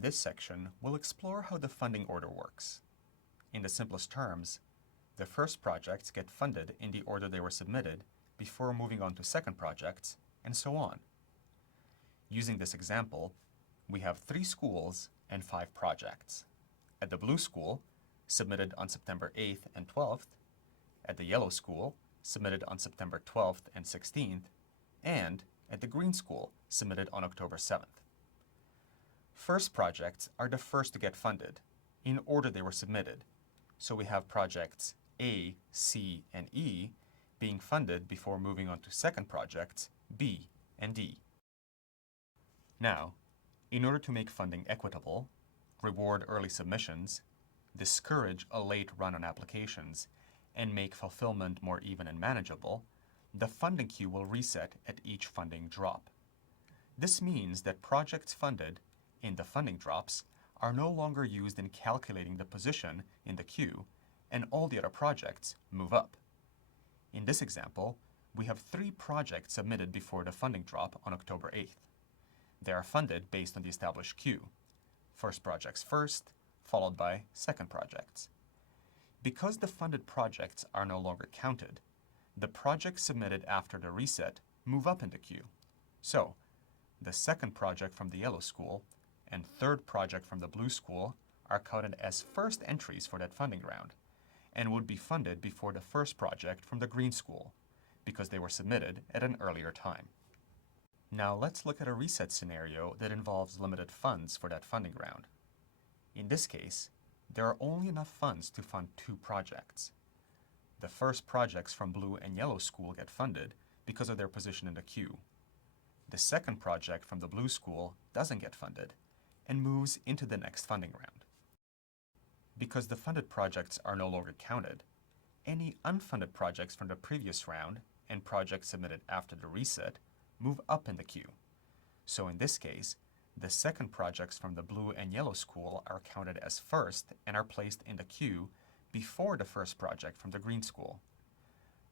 In this section, we'll explore how the funding order works. In the simplest terms, the first projects get funded in the order they were submitted before moving on to second projects, and so on. Using this example, we have 3 schools and 5 projects. At the blue school, submitted on September 8th and 12th, at the yellow school, submitted on September 12th and 16th, and at the green school, submitted on October 7th. First projects are the first to get funded, in order they were submitted. So we have projects A, C, and E being funded before moving on to second projects B and D. Now, in order to make funding equitable, reward early submissions, discourage a late run on applications, and make fulfillment more even and manageable, the funding queue will reset at each funding drop. This means that projects funded in the funding drops are no longer used in calculating the position in the queue, and all the other projects move up. In this example, we have 3 projects submitted before the funding drop on October 8th. They are funded based on the established queue. First projects first, followed by second projects. Because the funded projects are no longer counted, the projects submitted after the reset move up in the queue. So, the second project from the yellow school and third project from the blue school are counted as first entries for that funding round and would be funded before the first project from the green school because they were submitted at an earlier time. Now let's look at a reset scenario that involves limited funds for that funding round. In this case, there are only enough funds to fund 2 projects. The first projects from blue and yellow school get funded because of their position in the queue. The second project from the blue school doesn't get funded and moves into the next funding round. Because the funded projects are no longer counted, any unfunded projects from the previous round and projects submitted after the reset move up in the queue. So in this case, the second projects from the blue and yellow school are counted as first and are placed in the queue before the first project from the green school.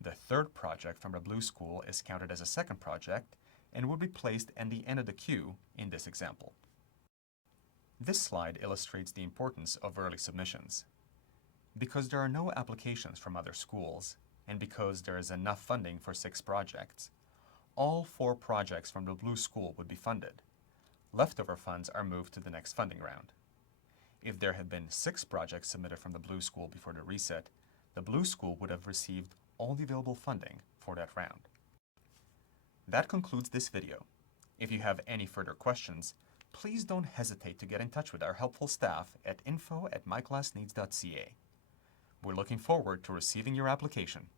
The third project from the blue school is counted as a second project and would be placed at the end of the queue in this example. This slide illustrates the importance of early submissions. Because there are no applications from other schools, and because there is enough funding for 6 projects, all 4 projects from the blue school would be funded. Leftover funds are moved to the next funding round. If there had been 6 projects submitted from the blue school before the reset, the blue school would have received all the available funding for that round. That concludes this video. If you have any further questions, please don't hesitate to get in touch with our helpful staff at info@myclassneeds.ca. We're looking forward to receiving your application.